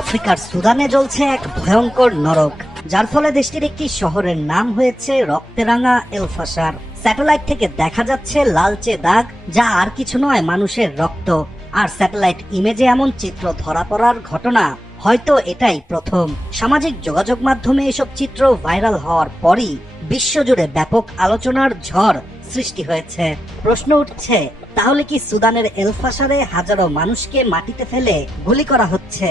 আফ্রিকার সুদানে জ্বলছে এক ভয়ঙ্কর নরক, যার ফলে দেশটির একটি শহরের নাম হয়েছে রক্তেরাঙা এলফাসার। স্যাটেলাইট থেকে দেখা যাচ্ছে লালচে দাগ, যা আর কিছু নয় মানুষের রক্ত। আর স্যাটেলাইট ইমেজে এমন চিত্র ধরা পড়ার ঘটনা, হয়তো এটাই প্রথম। সামাজিক যোগাযোগ মাধ্যমে এসব চিত্র ভাইরাল হওয়ার পরই বিশ্বজুড়ে ব্যাপক আলোচনার ঝড় সৃষ্টি হয়েছে। প্রশ্ন উঠছে তাহলে কি সুদানের এলফাসারে হাজারো মানুষকে মাটিতে ফেলে গুলি করা হচ্ছে?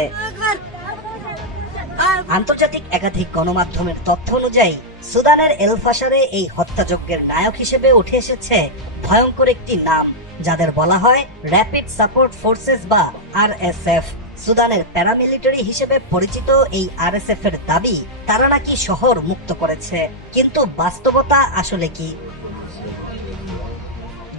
আন্তর্জাতিক একাধিক গণমাধ্যমের তথ্য অনুযায়ী, সুদানের এলফাসারে এই হত্যাযজ্ঞের নায়ক হিসেবে উঠে এসেছে ভয়ঙ্কর একটি নাম, যাদের বলা হয় র্যাপিড সাপোর্ট ফোর্সেস বা আরএসএফ সুদানের প্যারামিলিটারি হিসেবে পরিচিত এই আরএসএফ এর দাবি, তারা নাকি শহর মুক্ত করেছে, কিন্তু বাস্তবতা আসলে কি?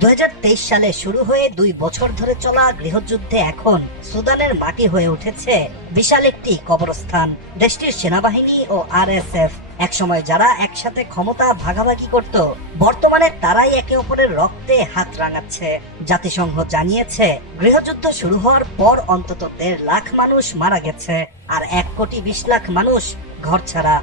2023 সালে শুরু হয়ে দুই বছর ধরে চলা গৃহযুদ্ধে এখন সুদানের মাটি হয়ে উঠেছে বিশাল একটি কবরস্থান। দেশটির সেনাবাহিনী ও আর এস আরএসএফ একসময় যারা একসাথে ক্ষমতা ভাগাভাগি করত, বর্তমানে তারাই একে অপরের রক্তে হাত রাঙাচ্ছে। জাতিসংঘ জানিয়েছে, গৃহযুদ্ধ শুরু হওয়ার পর অন্তত দেড় লাখ মানুষ মারা গেছে, আর এক কোটি বিশ লাখ মানুষ ঘর ছাড়া।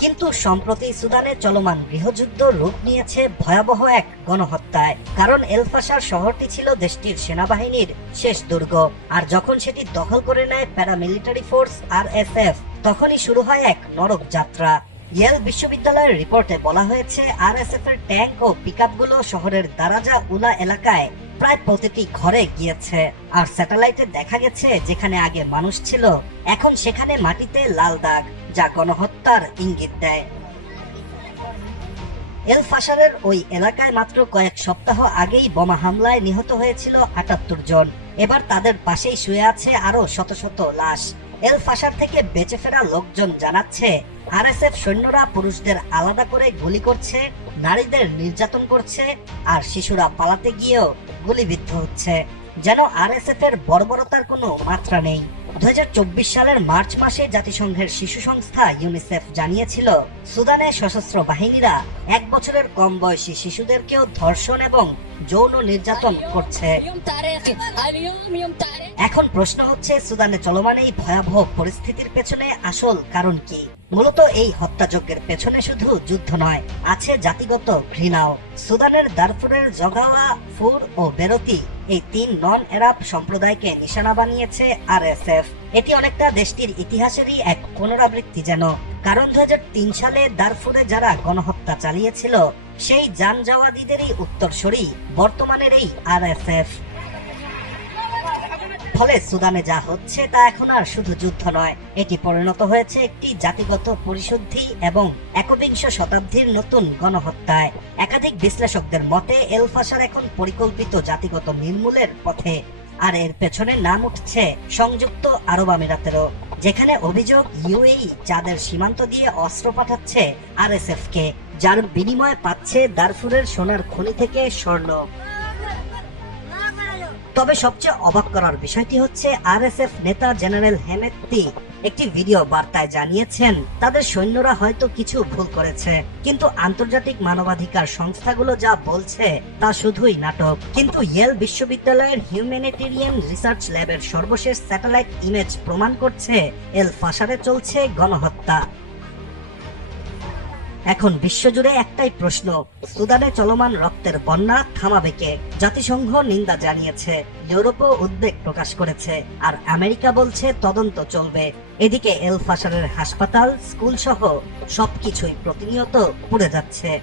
কিন্তু সম্প্রতি সুদানে চলমান গৃহযুদ্ধ রূপ নিয়েছে ভয়াবহ এক গণহত্যায়। কারণ এলফাসার শহরটি ছিল দেশটির সেনাবাহিনীর শেষ দুর্গ। আর যখন সেটি দখল করে নেয় paramilitary force R S F তখনই শুরু হয় এক নরক যাত্রা। ইয়েল বিশ্ববিদ্যালয়ের রিপোর্টে বলা হয়েছে আর এস আরএসএফ এর ট্যাঙ্ক ও পিকআপগুলো শহরের দারাজা উলা এলাকায় প্রায় প্রতিটি ঘরে গিয়েছে, আর স্যাটেলাইটে দেখা গেছে যেখানে আগে মানুষ ছিল, এখন সেখানে মাটিতে লাল দাগ, যা গণহত্যার ইঙ্গিত দেয়। এল ফাশারের ওই এলাকায় মাত্র কয়েক সপ্তাহ আগেই বোমা হামলায় নিহত হয়েছিল আটাত্তর জন। এবার তাদের পাশেই শুয়ে আছে আরও শত শত লাশ। এল ফাশার থেকে বেঁচে ফেরা লোকজন জানাচ্ছে আরএসএফ সৈন্যরা পুরুষদের আলাদা করে গুলি করছে, নারীদের নির্যাতন করছে আর শিশুরা পালাতে গিয়েও গুলিবিদ্ধ হচ্ছে। যেন আরএসএফ এর বর্বরতার কোনো মাত্রা নেই। দু হাজার চব্বিশ সালের মার্চ মাসে জাতিসংঘের শিশু সংস্থা ইউনিসেফ জানিয়েছিল, সুদানে সশস্ত্র বাহিনীরা এক বছরের কম বয়সী শিশুদেরকেও ধর্ষণ এবং যৌন নির্যাতন করছে। এখন প্রশ্ন হচ্ছে, সুদানে চলমান এই ভয়াবহ পরিস্থিতির পেছনে আসল কারণ কি? মূলত এই হত্যাযজ্ঞের পেছনে শুধু যুদ্ধ নয়, আছে জাতিগত ঘৃণাও। সুদানের দারফুরের জগাওয়া, ফুর ও বেরতি এই তিন নন এরাব সম্প্রদায়কে নিশানা বানিয়েছে আরএসএফ। এটি অনেকটা দেশটির ইতিহাসেরই এক পুনরাবৃত্তি যেন। কারণ দু হাজার তিন সালে দারফুরে যারা গণহত্যা চালিয়েছিল, সেই জানজাওয়াদিদেরই উত্তরসূরি, বর্তমানের এই আরএসএফ। ফলে সুদানে যা হচ্ছে তা এখন আর শুধু যুদ্ধ নয়। এটি পরিণত হয়েছে একটি জাতিগত পরিশুদ্ধি এবং একবিংশ শতাব্দীর নতুন গণহত্যায়। একাধিক বিশ্লেষকদের মতে, এলফাসার এখন পরিকল্পিত জাতিগত নির্মূলের পথে, আর এর পেছনে নাম উঠছে সংযুক্ত আরব আমিরাতেরও, যেখানে অভিযোগ ইউএই চাঁদের সীমান্ত দিয়ে অস্ত্র পাঠাচ্ছে আরএসএফ কে যার বিনিময়ে পাচ্ছে দারফুরের সোনার খনি থেকে স্বর্ণ। তবে সবচেয়ে অবাক করার বিষয়টি হচ্ছে আরএসএফ নেতা জেনারেল হেমেত্তি একটি ভিডিও বার্তায় জানিয়েছেন, তাদের সৈন্যরা হয়তো কিছু ভুল করেছে, কিন্তু আন্তর্জাতিক মানবাধিকার সংস্থাগুলো যা বলছে তা শুধুই নাটক। কিন্তু ইয়েল বিশ্ববিদ্যালয়ের হিউম্যানিটেরিয়ান রিসার্চ ল্যাবের সর্বশেষ স্যাটেলাইট ইমেজ প্রমাণ করছে, এল ফাসারে চলছে গণহত্যা। এখন বিশ্বজুড়ে একটাই প্রশ্ন, সুদানে চলমান রক্তের বন্যা থামাবে কে? জাতিসংঘ নিন্দা জানিয়েছে, ইউরোপও উদ্বেগ প্রকাশ করেছে, আর আমেরিকা বলছে তদন্ত চলবে। এদিকে এল ফাসারের হাসপাতাল স্কুল সহ সবকিছুই প্রতিনিয়ত পুড়ে যাচ্ছে।